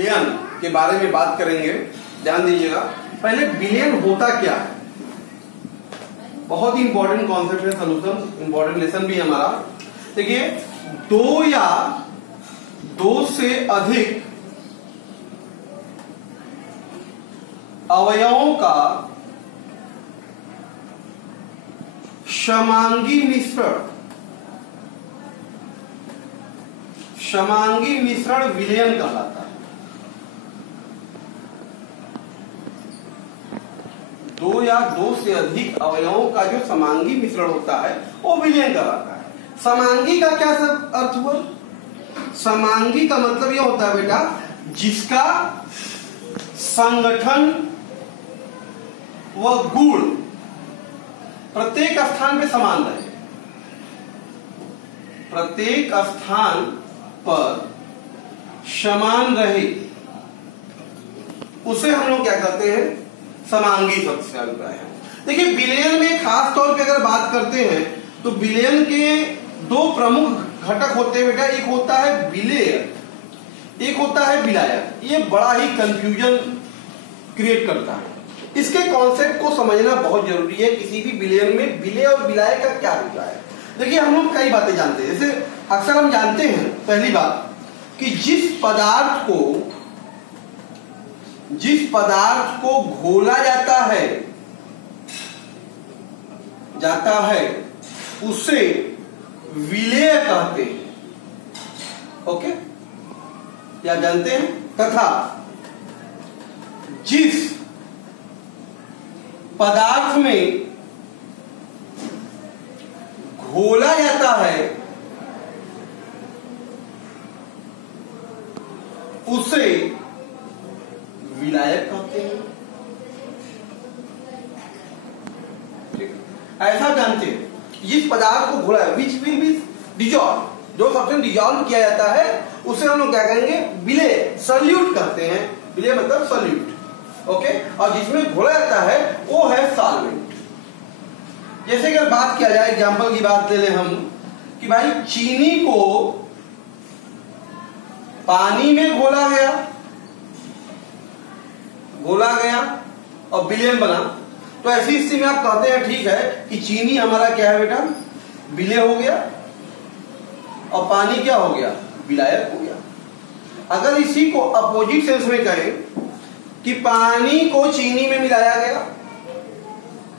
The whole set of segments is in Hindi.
विलयन के बारे में बात करेंगे। ध्यान दीजिएगा, पहले विलयन होता क्या है, बहुत ही इंपॉर्टेंट कॉन्सेप्ट है, सोल्यूशन इंपॉर्टेंट लेसन भी हमारा। देखिए, दो या दो से अधिक अवयवों का समांगी मिश्रण विलयन कहलाता है। दो या दो से अधिक अवयवों का जो समांगी मिश्रण होता है वो विलयन कहलाता है। समांगी का क्या सब अर्थ हुआ? समांगी का मतलब यह होता है बेटा, जिसका संगठन व गुण प्रत्येक स्थान पे समान रहे, प्रत्येक स्थान पर समान रहे, उसे हम लोग क्या कहते हैं? समांगी शब्द से अभिप्राय है। देखिए, विलयन में खास तौर पे अगर बात करते हैं तो विलयन के दो प्रमुख घटक होते हैं बेटा, एक होता है विलेय, एक होता है विलायक। ये बड़ा ही कंफ्यूजन क्रिएट करता है, इसके कॉन्सेप्ट को समझना बहुत जरूरी है। किसी भी विलयन में विलेय और विलायक का क्या होता है? देखिए, हम लोग कई बातें जानते हैं, जैसे अक्सर हम जानते हैं पहली बात कि जिस पदार्थ को घोला जाता है उसे विलेय कहते हैं। ओके, क्या जानते हैं? तथा जिस पदार्थ में घोला जाता है उसे विलायक कहते हैं। ऐसा जानते हैं, जिस पदार्थ को घोला है, विच विल बी डिजॉल्व, जो सब्सटेंस डिजॉल्व किया जाता है उसे हम लोग क्या कहेंगे? विलेय, सॉल्यूट कहते हैं। विलेय मतलब सॉल्यूट। ओके, और जिसमें घोला जाता है वो है सॉल्वेंट। जैसे अगर बात किया जाए, एग्जांपल की बात ले लें हम कि भाई चीनी को पानी में घोला गया और विलयन बना, तो ऐसी स्थिति में आप कहते हैं ठीक है कि चीनी हमारा क्या है बेटा? विलेय हो गया, और पानी क्या हो गया? विलायक हो गया। अगर इसी को अपोजिट सेंस में कहें कि पानी को चीनी में मिलाया गया,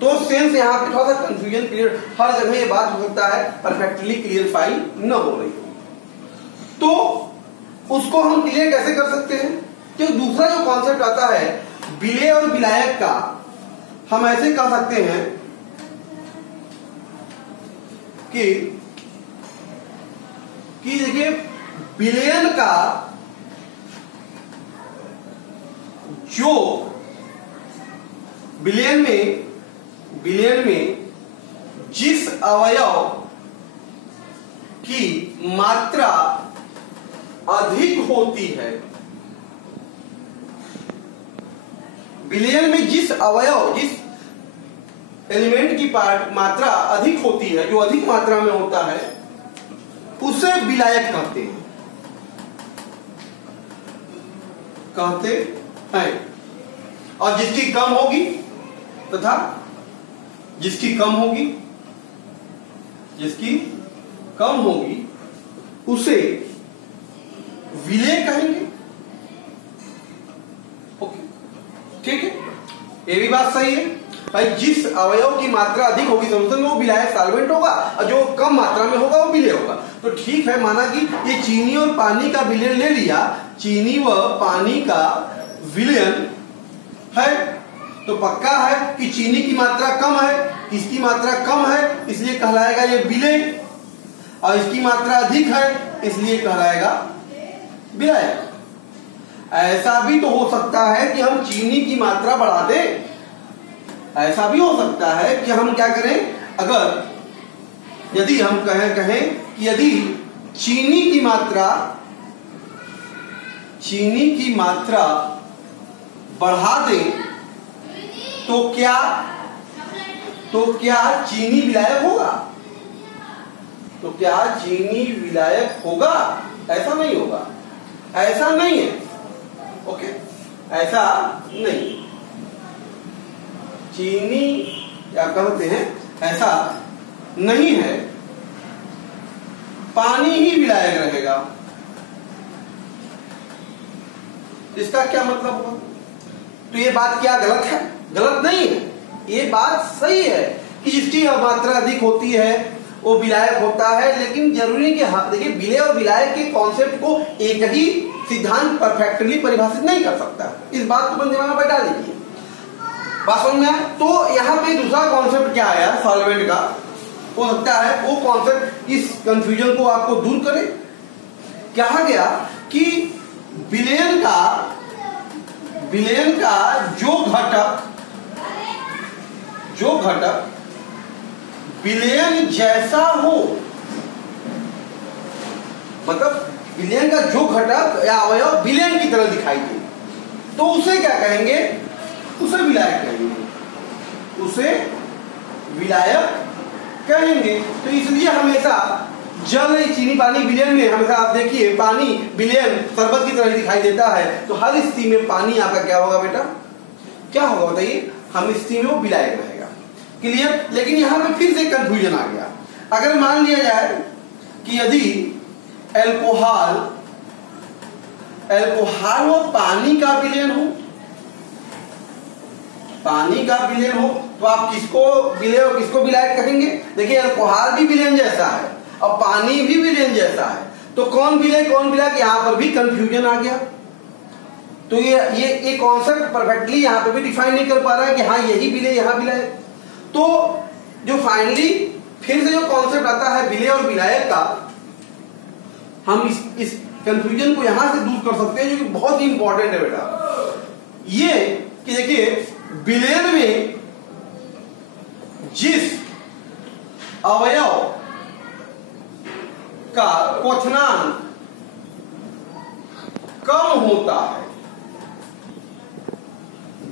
तो सेंस यहां पे थोड़ा सा कंफ्यूजन क्लियर, हर जगह ये बात हो सकता है परफेक्टली क्लियरफाई न हो रही हो, तो उसको हम क्लियर कैसे कर सकते हैं? क्योंकि दूसरा जो कॉन्सेप्ट आता है विलेय और विलायक का, हम ऐसे कह सकते हैं कि देखिए, विलयन का जो विलयन में जिस अवयव की मात्रा अधिक होती है, विलयन में जिस एलिमेंट की मात्रा अधिक होती है, जो अधिक मात्रा में होता है, उसे विलायक कहते हैं। और जिसकी कम होगी तथा जिसकी कम होगी उसे विलेय कहेंगे। ओके, ठीक है, ये भी बात सही है भाई। जिस अवयव की मात्रा अधिक होगी सॉल्यूशन में, वो विलायक सॉल्वेंट होगा, और जो कम मात्रा में होगा वो विलेय होगा। तो ठीक है, माना कि ये चीनी और पानी का विलयन ले लिया, चीनी व पानी का विलयन है, तो पक्का है कि चीनी की मात्रा कम है, इसकी मात्रा कम है, इसलिए कहलाएगा ये विलेय, और इसकी मात्रा अधिक है इसलिए कहलाएगा विलायक। ऐसा भी तो हो सकता है कि हम चीनी की मात्रा बढ़ा दें, ऐसा भी हो सकता है कि हम क्या करें, अगर यदि हम कहें कि यदि चीनी की मात्रा बढ़ा दें तो क्या चीनी विलायक होगा? तो क्या चीनी विलायक होगा? ऐसा नहीं होगा, ऐसा नहीं है। ऐसा नहीं, चीनी क्या कहते हैं, ऐसा नहीं है, पानी ही विलायक रहेगा। इसका क्या मतलब हुआ? तो ये बात क्या गलत है? गलत नहीं है, ये बात सही है कि जिसकी मात्रा अधिक होती है वो विलायक होता है, लेकिन जरूरी कि हाँ देखिए, विलेय और विलायक के कॉन्सेप्ट को एक ही सिद्धांत परफेक्टली परिभाषित नहीं कर सकता। इस बात को अपने दिमाग में बैठा दीजिए, बात समझ में आया? तो यहाँ पे दूसरा कॉन्सेप्ट क्या आया सॉल्वेंट का, हो सकता है वो कॉन्सेप्ट इस कंफ्यूजन को आपको दूर करे। कहा गया कि विलेयन का जो घटक विलेयन जैसा हो, मतलब विलेयन का जो घटक या अवयव विलेयन की तरह दिखाई दे, तो उसे क्या कहेंगे? उसे विलायक कहेंगे, उसे विलायक कहेंगे। तो इसलिए हमेशा जल, चीनी, पानी विलेयन में हमेशा आप देखिए पानी विलेयन शरबत की तरह दिखाई देता है, तो हर स्थिति में पानी आपका क्या होगा बेटा? क्या होगा बताइए? हम स्थिति में वो विलायक रहेगा। क्लियर? लेकिन यहां पे फिर से कंफ्यूजन आ गया। अगर मान लिया जाए कि यदि एल्कोहल वो पानी का विलेयन हो, पानी का विलेयन हो, तो आप किसको विलेय और किसको विलायक कहेंगे? देखिए अल्कोहल भी विलेयन जैसा है और पानी भी विलेयन जैसा है, तो कौन विलेय कौन विलायक, यहां पर भी कंफ्यूजन आ गया। तो ये कॉन्सेप्ट परफेक्टली यहां पर भी डिफाइन नहीं कर पा रहा है कि हाँ यही विलेय यहां विलायक। तो जो फाइनली फिर से जो कॉन्सेप्ट आता है विलेय और विलायक का, हम इस कंफ्यूजन को यहां से दूर कर सकते हैं, जो कि बहुत ही इंपॉर्टेंट है बेटा। ये कि देखिए विलेयन में जिस अवयव का क्वथनांक कम होता है,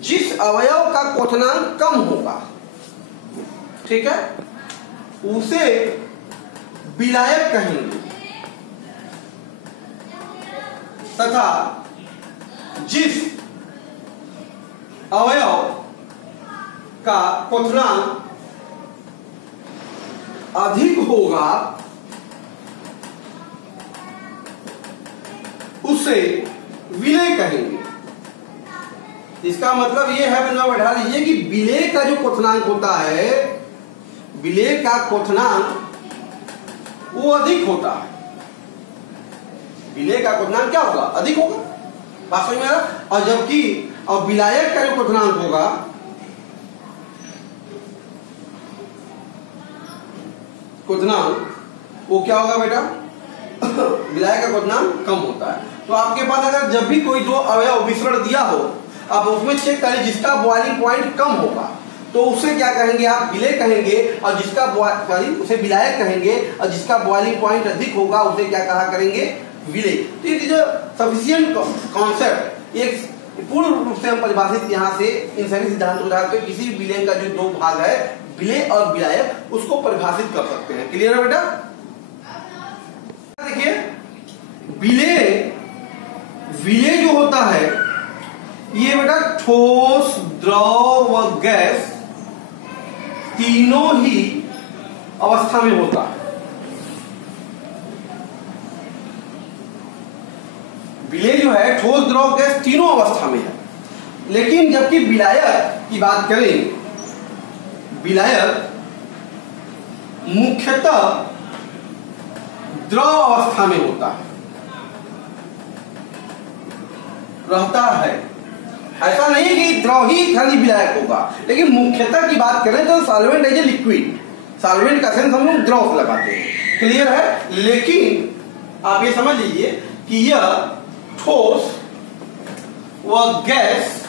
जिस अवयव का क्वथनांक कम होगा, ठीक है, उसे विलायक कहेंगे, तथा जिस अवयव का क्वथनांक अधिक होगा उसे विलेय कहेंगे। इसका मतलब यह है, बंदा बैठा लीजिए कि विलेय का जो क्वथनांक होता है, विलेय का क्वथनांक वो अधिक होता है। विलेय का क्वथनांक क्या होगा? अधिक होगा। बात समझ में आ रहा? और जबकि और विलायक का जो क्वथनांक होगा वो क्या होगा बेटा? विलायक का क्वथनांक कम होता है। तो आपके पास अगर जब भी कोई दो अवयव मिश्रण दिया हो, आप उसमें चेक करें जिसका बॉइलिंग पॉइंट कम होगा तो उसे क्या कहेंगे? आप विलेय कहेंगे, और जिसका उसे विलायक कहेंगे, और जिसका बॉइलिंग पॉइंट अधिक होगा उसे क्या कहा करेंगे? विलेय। तो ये जो सफिशिएंट कॉन्सेप्ट एक पूर्ण रूप से हम परिभाषित यहाँ से इन सभी सिद्धांतों के आधार पर किसी विलेय का जो दो भाग है विलेय और विलायक, उसको परिभाषित कर सकते हैं। क्लियर है बेटा? देखिए विलेय जो होता है ये बेटा ठोस, द्रव व गैस तीनों ही अवस्था में होता है। विलेय जो है ठोस, द्रव, गैस तीनों अवस्था में है। लेकिन जबकि विलायक की बात करें, विलायक मुख्यतः द्रव अवस्था में होता है, रहता है। ऐसा नहीं कि द्रव ही खाली विलायक होगा, लेकिन मुख्यतः की बात करें तो solvent as a liquid, solvent का सेंस हम लोग द्रव से लगाते हैं। क्लियर है? लेकिन आप ये समझ लीजिए कि यह ठोस व गैस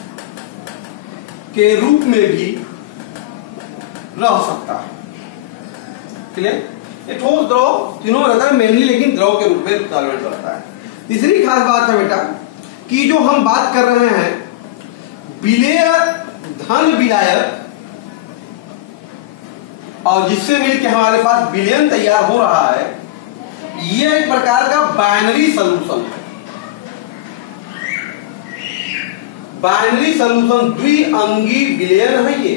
के रूप में भी रह सकता है। क्लियर? ये ठोस, द्रव तीनों रहता है मेनली, लेकिन द्रव के रूप में सॉल्वेंट रहता है। तीसरी खास बात है बेटा कि जो हम बात कर रहे हैं विलेय धन विलायक, और जिससे मिलकर हमारे पास विलेयन तैयार हो रहा है, यह एक प्रकार का बाइनरी सॉल्यूशन है। बाइनरी सॉल्यूशन द्विअंगी विलयन है ये।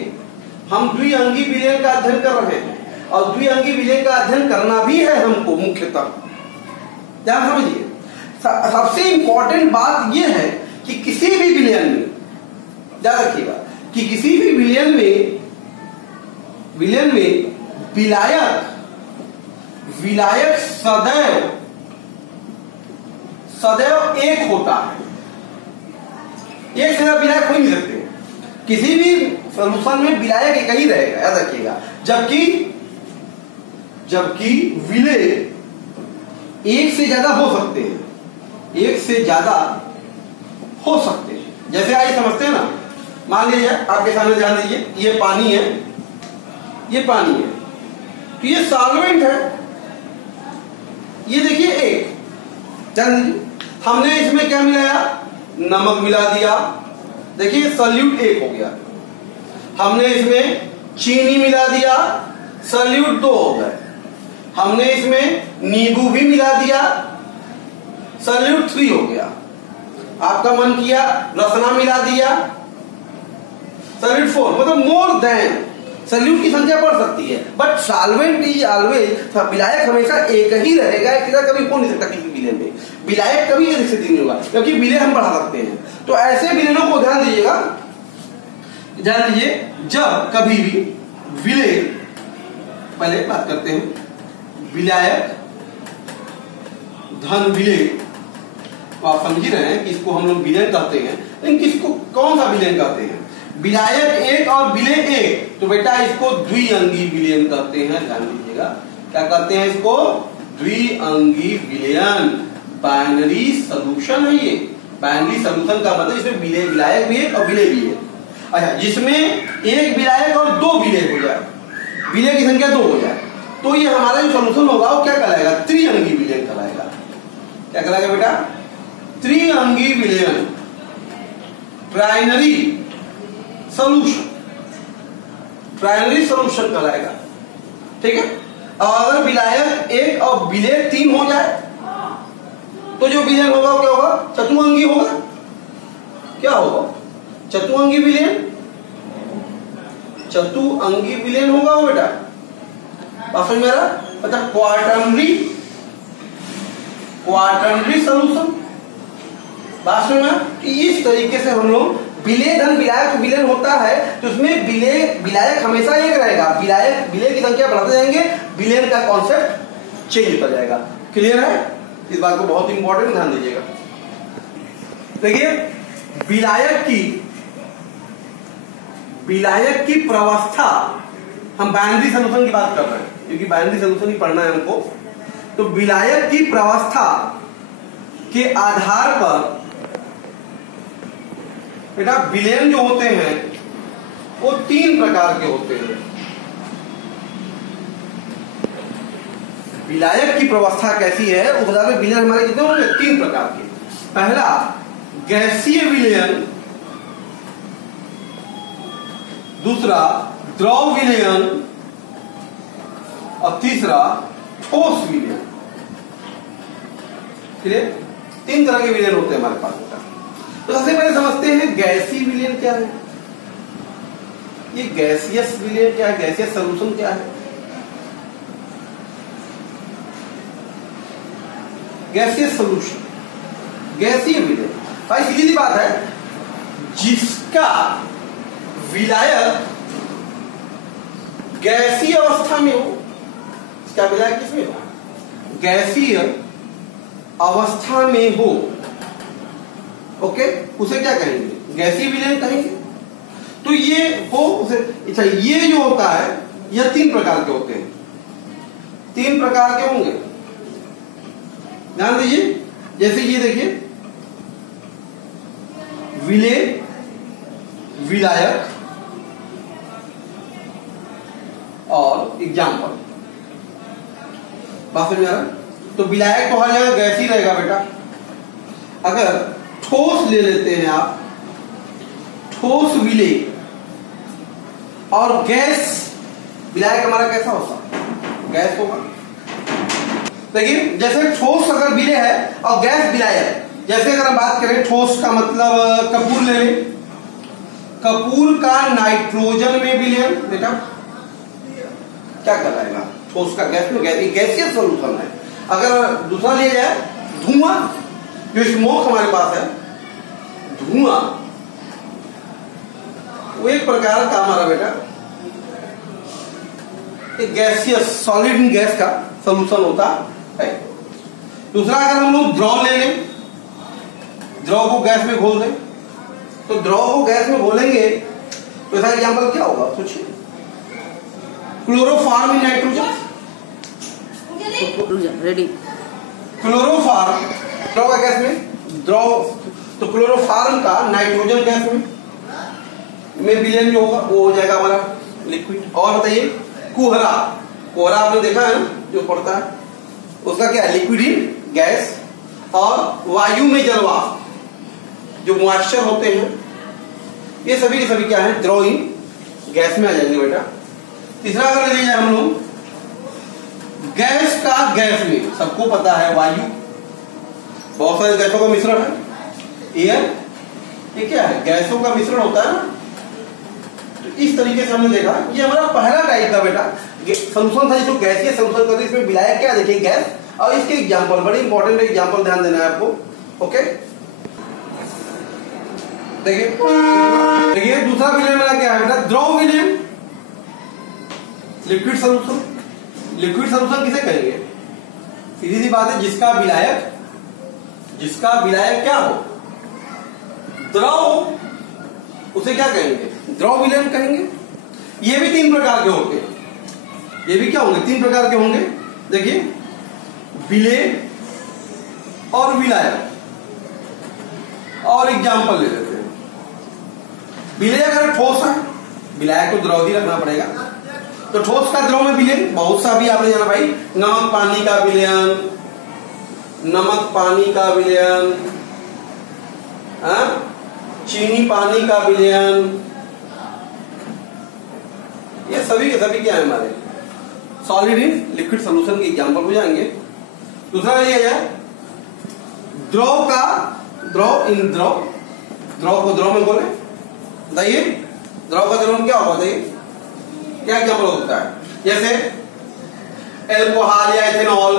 हम द्विअंगी विलयन का अध्ययन कर रहे हैं और द्विअंगी विलयन का अध्ययन करना भी है हमको मुख्यतः। ध्यान समझिए, सबसे इंपॉर्टेंट बात यह है कि किसी भी विलयन में, ध्यान रखिएगा कि किसी भी विलयन में विलायक सदैव एक होता है। एक से ज्यादा विलायक हो नहीं सकते। किसी भी सॉल्यूशन में विलायक एक ही रहेगा, याद रखिएगा। जबकि विलेय एक से ज्यादा हो सकते हैं, एक से ज्यादा हो सकते हैं। जैसे आइए समझते हैं ना, मान लीजिए आपके सामने, ध्यान दीजिए, ये पानी है, ये पानी है, तो ये सॉल्वेंट है, ये देखिए एक, ध्यान दीजिए, हमने इसमें क्या मिलाया, नमक मिला दिया, देखिए सॉल्यूट एक हो गया। हमने इसमें चीनी मिला दिया, सॉल्यूट दो हो गए। हमने इसमें नींबू भी मिला दिया, सॉल्यूट 3 हो गया। आपका मन किया रसना मिला दिया, सॉल्यूट 4, मतलब मोर देन। सॉल्यूट की संख्या बढ़ सकती है, बट सॉल्वेंट इज ऑलवेज, विलायक हमेशा एक ही रहेगा, एक कभी हो नहीं सकता किसी विलय में। विलायक कभी एक से नहीं होगा, क्योंकि विलय हम बढ़ा सकते हैं। तो ऐसे विलयनों को ध्यान दीजिएगा, ध्यान दीजिए, जब कभी भी विलय, पहले बात करते हैं विलायक धन विलय, तो आप समझ ही रहे हैं कि इसको हम लोग विलयन कहते हैं, लेकिन किसको कौन सा विलयन कहते हैं, विलायक एक और विलय एक, तो बेटा इसको द्विअंगी विलयन कहते हैं। ध्यान दीजिएगा, क्या कहते हैं इसको, द्विअंगी विलयन। बाइनरी सॉल्यूशन है ये। बाइनरी सॉल्यूशन का मतलब इसमें विलायक भी है और विलय भी है। अच्छा, जिसमें एक विलायक और 2 विलय हो जाए, विलय की संख्या 2 हो जाए, तो ये हमारा जो सॉल्यूशन होगा वो क्या कहलाएगा, त्रिअंगी विलयन कहलाएगा। क्या कहलाएगा बेटा, त्रिअंगी विलयन, ट्राइनरी सॉल्यूशन, ट्राइनरी सॉल्यूशन कहलाएगा। ठीक है, और अगर विलायक एक और विलय 3 हो जाए तो जो विलयन होगा क्या होगा, चतुअंगी होगा। क्या होगा, चतुअंगी विलयन, चतुअंगी विलयन होगा वो बेटा। बात समझ में आ रहा, मतलब क्वार्टरनरी सॉल्यूशन। बात समझ में, कि इस तरीके से हम लोग विलय धन विलायक विलयन होता है, तो उसमें विलायक हमेशा एक रहेगा, विलय की संख्या बढ़ाते जाएंगे, विलयन का कॉन्सेप्ट चेंज होता जाएगा। क्लियर है, इस बात को बहुत इंपॉर्टेंट ध्यान दीजिएगा। देखिए, विलायक की प्रवस्था, हम बाइनरी सॉल्यूशन की बात कर रहे हैं क्योंकि बाइनरी सॉल्यूशन ही पढ़ना है हमको। तो विलायक की प्रवस्था के आधार पर बेटा विलयन जो होते हैं वो 3 प्रकार के होते हैं। विलायक की प्रवस्था कैसी है वो बता दें। विलयन हमारे कितने होंगे, 3 प्रकार के। पहला गैसीय विलयन, दूसरा द्रव विलयन और तीसरा ठोस विलयन। क्लियर, 3 तरह के विलयन होते हैं हमारे पास। तो सबसे पहले समझते हैं गैसीय विलयन क्या है। ये गैसियस विलयन क्या है, गैसियस सॉल्यूशन क्या है। गैसियस सॉल्यूशन, गैसीय विलयन, भाई सीधी सी बात है, जिसका विलायक गैसीय अवस्था में हो। इसका विलायक किसमें हो, गैसीय अवस्था में हो, ओके, उसे क्या कहेंगे, गैसीय विलयन कहेंगे। तो ये हो उसे, अच्छा, ये जो होता है यह 3 प्रकार के होते हैं, 3 प्रकार के होंगे। ध्यान दीजिए, जैसे ये देखिए, विलेय, विलायक और एग्जाम्पल। बात समझ में आ रहा है। तो विलायक तो हर जगह गैस ही रहेगा बेटा। अगर ठोस ले लेते हैं आप, ठोस विलेय और गैस, विलायक हमारा कैसा होगा, गैस होगा। देखिए, जैसे ठोस अगर विलेय है और गैस विलायक, जैसे अगर हम बात करें ठोस का मतलब कपूर ले लें, कपूर का नाइट्रोजन में विलयन, बेटा क्या कहलाएगा? ठोस का गैस में, गैसीय सॉल्यूशन है। अगर दूसरा लिया जाए धुआं, जो स्मोक हमारे पास है, धुआं वो एक प्रकार का हमारा बेटा एक गैसीय सॉलिड गैस का सॉल्यूशन होता है। दूसरा अगर हम लोग द्रव ले लें, द्रव को गैस में घोल दें, तो द्रव को गैस में घोलेंगे तो इसका एग्जाम्पल क्या होगा? सोचिए, chloroform in nitrogen, ready, chloroform द्रव का गैस में, द्रव तो क्लोरोफॉर्म का नाइट्रोजन गैस में विलयन जो होगा वो हो जाएगा हमारा लिक्विड। और बताइए कुहरा, कोहरा आपने देखा है ना जो पड़ता है, उसका क्या है? Liquid in gas. और वायु में जलवाष्प, जो मॉइस्चर होते हैं, ये सभी के सभी क्या है? द्रव इन गैस में आ जाएंगे बेटा। तीसरा अगर ले जाए हम लोग गैस का गैस में, सबको पता है वायु, बहुत सारे गैसों का मिश्रण है, एयर, ये क्या है? गैसों का मिश्रण होता है ना। तो इस तरीके से हमने देखा, ये हमारा पहला टाइप का बेटा सॉल्यूशन था जिसको गैसीय सॉल्यूशन करते, इसमें मिलाया क्या? देखिए गैस, और इसके एग्जांपल, बड़े इंपॉर्टेंट एग्जांपल ध्यान देना है आपको। ओके, देखिए दूसरा विलयन मेरा क्या है बेटा? द्रव विलयन, लिक्विड सॉल्यूशन। लिक्विड सॉल्यूशन किसे कहेंगे? सीधी सी बात है, जिसका विलायक क्या हो? द्रव, उसे क्या कहेंगे? द्रव विलयन कहेंगे। ये भी तीन प्रकार के होंगे, ये भी क्या होंगे? तीन प्रकार के होंगे। देखिए विलेय और विलायक, और एग्जांपल ले लेते हैं। विलेय अगर ठोस है, विलायक को द्रव ही रखना पड़ेगा, तो ठोस का द्रव में विलयन बहुत सा भी आपने जाना भाई, नमक पानी का विलयन, नमक पानी का विलयन, चीनी पानी का विलयन, ये सभी के सभी क्या है? हमारे सॉलिड इन लिक्विड सॉल्यूशन के एग्जांपल हो जाएंगे। दूसरा लिया जाए द्रव का, द्रव इन द्रव, द्रव को द्रव में बोले, बताइए द्रव का द्रव क्या होगा? बताइए क्या एग्जांपल हो सकता है? जैसे एल्कोहल या एथेनॉल,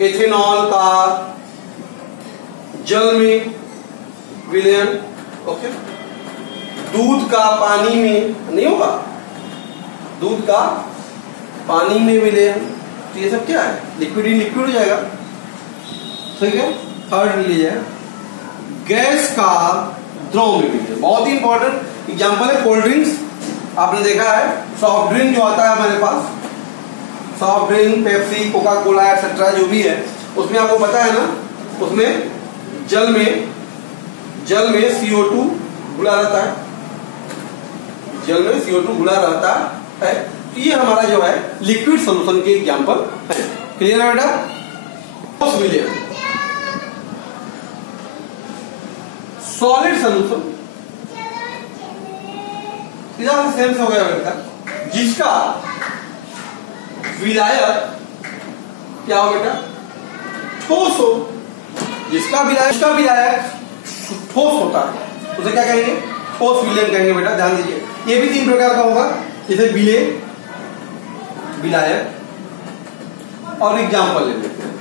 एथेनॉल का जल में विलयन। ओके, दूध का पानी में नहीं होगा, दूध का पानी में विलयन, तो ये सब क्या है? लिक्विड इन लिक्विड हो जाएगा। ठीक है, थर्ड लीजिए गैस का द्रव में विलयन, बहुत ही इंपॉर्टेंट एग्जांपल है कोल्ड ड्रिंक्स। आपने देखा है सॉफ्ट ड्रिंक जो आता है हमारे पास, soft drink, Pepsi, Coca Cola etcetera जो भी है, उसमें आपको पता है ना, उसमें जल में CO2 घुला रहता है, जल में CO2 घुला रहता है। तो ये हमारा जो है लिक्विड सॉल्यूशन के एग्जांपल है। क्लियर है बेटा? ठोस विलयन, सॉलिड सॉल्यूशन, सेंस हो गया बेटा, जिसका विलायक क्या हो बेटा? ठोस हो, जिसका विलायक ठोस होता है उसे क्या कहेंगे? ठोस विलयन कहेंगे बेटा, ध्यान दीजिए। ये भी तीन प्रकार का होगा, जैसे विलेय, विलायक, और एग्जांपल ले लेते हैं।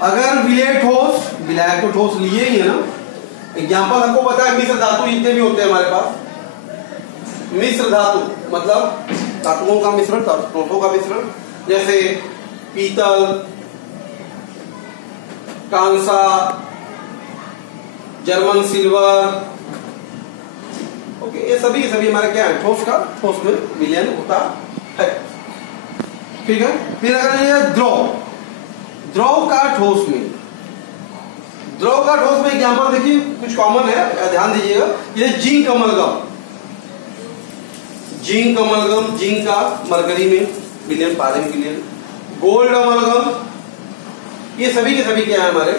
अगर विलेय ठोस, विलायक तो ठोस लिए ही है ना। एग्जांपल हमको पता है, मिश्र धातु जितने भी होते हैं हमारे पास, मिश्र धातु मतलब धातुओं का मिश्रण, ठोसों का मिश्रण, जैसे पीतल, कांसा, जर्मन सिल्वर, ओके, ये सभी हमारे क्या है? ठोस का, ठोस में विलयन होता है। ठीक है, फिर अगर ये द्रव का ठोस में, द्रव का ठोस में एग्जांपल देखिए कुछ कॉमन है, ध्यान दीजिएगा। ये zinc amalgam, zinc amalgam, zinc का मरकरी में विलयन, पारे में विलयन, गोल्ड अमलगम, ये सभी के सभी क्या है? हमारे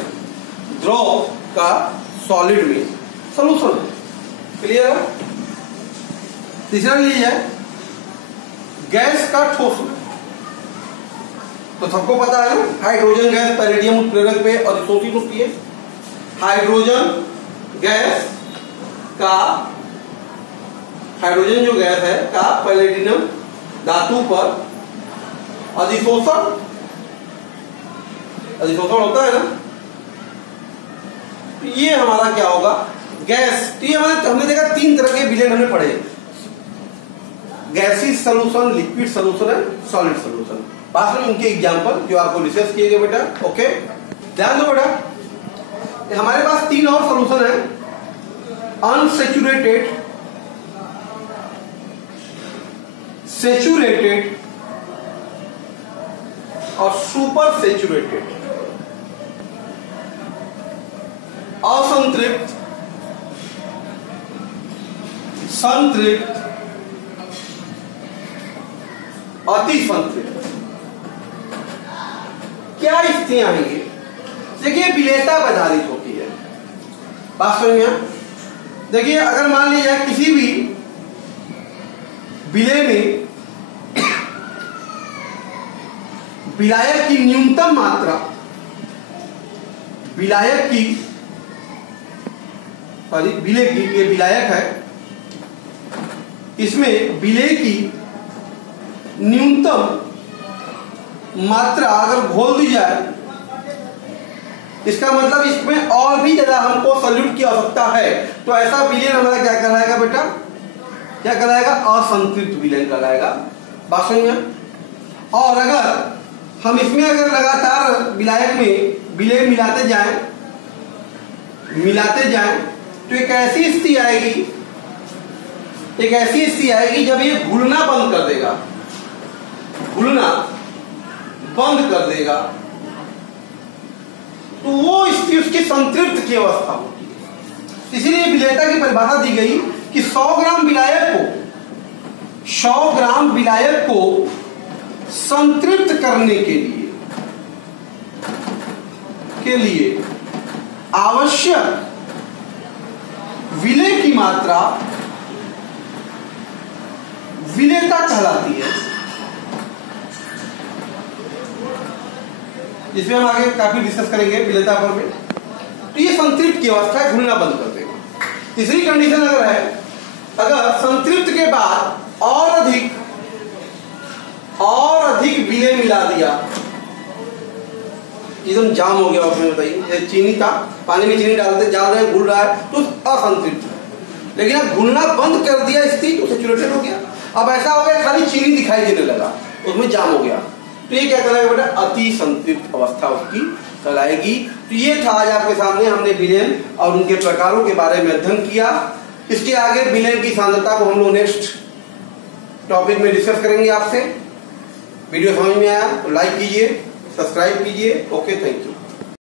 द्रव का सॉलिड में सॉल्यूशन है। क्लियर है? तीसरा लीजिए गैस का ठोस में, तो सबको पता है ना, हाइड्रोजन गैस पैरेडियम उत्प्रेरक पे अधिशोषित होती है, हाइड्रोजन गैस का, हाइड्रोजन जो गैस है का पैलेडिनम धातु पर अधिशोषण होता है ना, तो ये हमारा क्या होगा, गैस। तो ये हमने देखा 3 तरह के विलयन हमने पढ़े, गैसीय solution, liquid solution and solid solution. पास में उनके एग्जांपल जो आपको रिसर्च किए गए बेटा। ओके, ध्यान दो बेटा, हमारे पास 3 और सॉल्यूशन है, अनसैचुरेटेड, सैचुरेटेड और सुपर सैचुरेटेड। असंतृप्त, संतृप्त, अति संतृप्त। क्या स्थितियां आएंगी? देखिए विलेयता पर आधारित होती है, बात समझ में। देखिए अगर मान लिया जाए किसी भी विलेय में विलायक की न्यूनतम मात्रा, विलायक की, सॉरी विलेय की, ये विलायक है, इसमें विलेय की न्यूनतम मात्रा अगर घोल दी जाए, इसका मतलब इसमें और भी ज्यादा हमको सॉल्यूट की आवश्यकता है, तो ऐसा विलयन हमारा क्या कहलाएगा बेटा, क्या कहलाएगा, असंतृप्त विलयन कहलाएगा। बात समझ में। और अगर हम इसमें अगर लगातार विलायक में विलय मिलाते जाएं तो एक ऐसी स्थिति आएगी, जब ये घुलना बंद कर देगा, तो वो स्थिति उसकी संतृप्त की अवस्था होती है। इसीलिए विलेयता की परिभाषा दी गई कि 100 ग्राम विलायक को संतृप्त करने के लिए आवश्यक विलेय की मात्रा विलेयता कहलाती है, जिसमें हम आगे काफी डिस्कस करेंगे विलेयता पर में। तो ये संतृप्त की अवस्था है, घुलना बंद कर देगा। तीसरी कंडीशन अगर है, अगर संतृप्त के बाद और अधिक विलय मिला दिया, एकदम जाम हो गया, उसमें बताइए चीनी था, पानी में चीनी डाल रहे हैं, घुल रहा है, तो असंतृप्त है। लेकिन अब घुलना बंद कर दिया स्थिति, तो सैचुरेटेड हो गया। अब ऐसा हो गया खाली चीनी दिखाई देने लगा, उसमें जाम हो गया, तो ये क्या कहलाएगा बेटा, अति संतृप्त अवस्था उसकी कहलाएगी। तो ये था आज आपके सामने, हमने विलयन और उनके प्रकारों के बारे में अध्ययन किया। इसके आगे विलयन की सांद्रता को हम लोग नेक्स्ट टॉपिक में डिस्कस करेंगे आपसे। वीडियो समझ में आया तो लाइक कीजिए, सब्सक्राइब कीजिए। Okay, thank you.